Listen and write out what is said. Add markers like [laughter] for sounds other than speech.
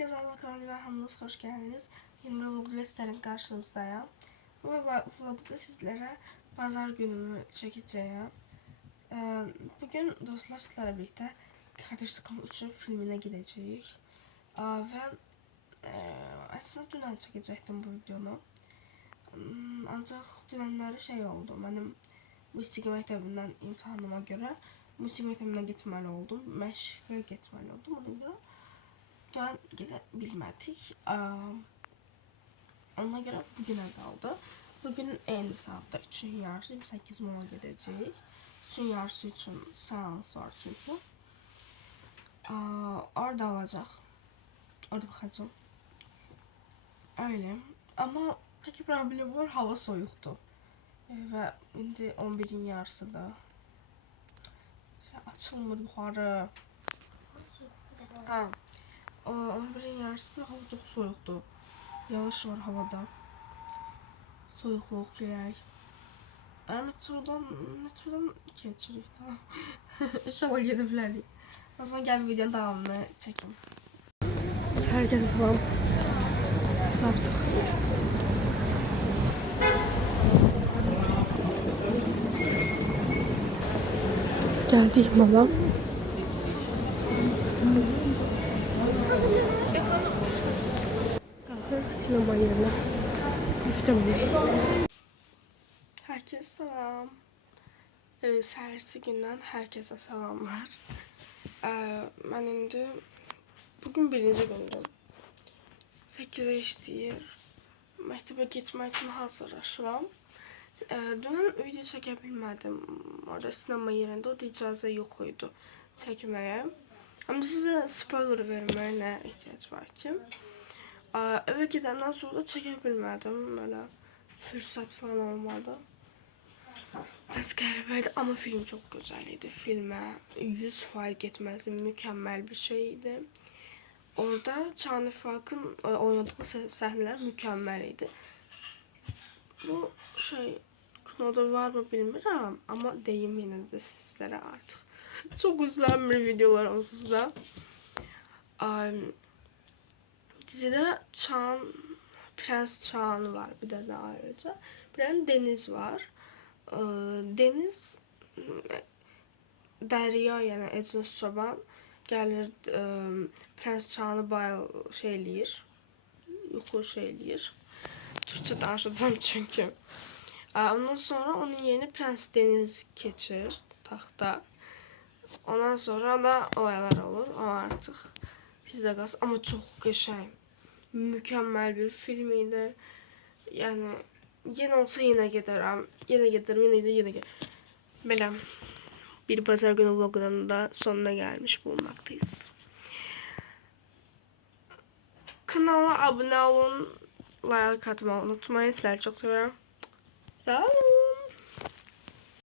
Herkese Allah kanalı ve hamdolsun hoş geldiniz. Yeni bir vlogla sizlerin karşınızdayım. Bu vlogda sizlere pazar günümü çekeceğim. Ee, bugün dostlar sizlerle birlikte Kardeşlik Ama 3'ün filmine gideceğiz. Ve e, aslında dünden çekecektim bu videonu. Hmm, Ancak dünenleri şey oldu. Benim müzik mektebinden imtihanıma göre müzik mektebinden gitmeli oldum. Məşqə getməli oldum. Ona görə Can gedə bilmədik. Am, Ona görə bugünə qaldı. Bugün eyni saatda üçün yarısı 28 mola gedəcəyik. Üçün yarısı üçün seans var çünki. Aa, orada olacaq. Orada baxacağım. Öyle. Ama tek problem var hava soyuqdur. E, və indi 11-in yarısıdır. Şey, açılmır yuxarı. Ha. O 11'in yarısında hava çok soğuktu. Yağış var havada. Soğukluk gerek. Eğer metrodan, metrodan geçirik tamam. [laughs] İnşallah gidebilirik. O zaman gel videonun devamını çekeyim. Herkese selam. Zaptık. Geldik mama. Sinema yerine. Liftemde. Herkese selam. Ee, səhərsi gündən herkese salamlar. Ee, mən indi bugün birinci gündür. 8-ə işləyir. Məktəbə getmək üçün hazırlaşıram. Ee, dünən video çəkə bilmədim. Orada sinema yerində o da icazə yox idi çəkməyə. Ama size spoiler vermeye ne ihtiyaç var ki? Eve gidenden sonra da çekebilmedim. Böyle fırsat falan olmadı. Biraz garibeydi ama film çok güzeldi. Filme yüz fark etmezdi. Mükemmel bir şeydi. Orada Çağnı Fark'ın e, oynadığı sahneler mükemmeliydi. Bu şey Kino'da var mı bilmiyorum ama deyim yine de sizlere artık. [laughs] Çok uzun bir videolar onsuz da. Um, dizide Çağan, Prens Çağan var bir de, de ayrıca. Bir de Deniz var. Ee, Deniz Derya yani Ecin Çoban gəlir e, Prens Çağan'ı bayağı şey eləyir. Yuxu şey eləyir. Türkçe danışacağım çünkü. Aa, Ondan sonra onun yerini Prens Deniz keçir taxta. Ondan sonra da olaylar olur. O artık bizde kalsın. Ama çok qəşəng. Mükemmel bir filmiydi. Yani yine olsa yine giderim. Yine giderim, yine de yine giderim. Belə bir pazar günü vlogunun da sonuna gelmiş bulunmaktayız. Kanala abone olun. Like atmayı unutmayın. Sizleri çok seviyorum. Sağ olun.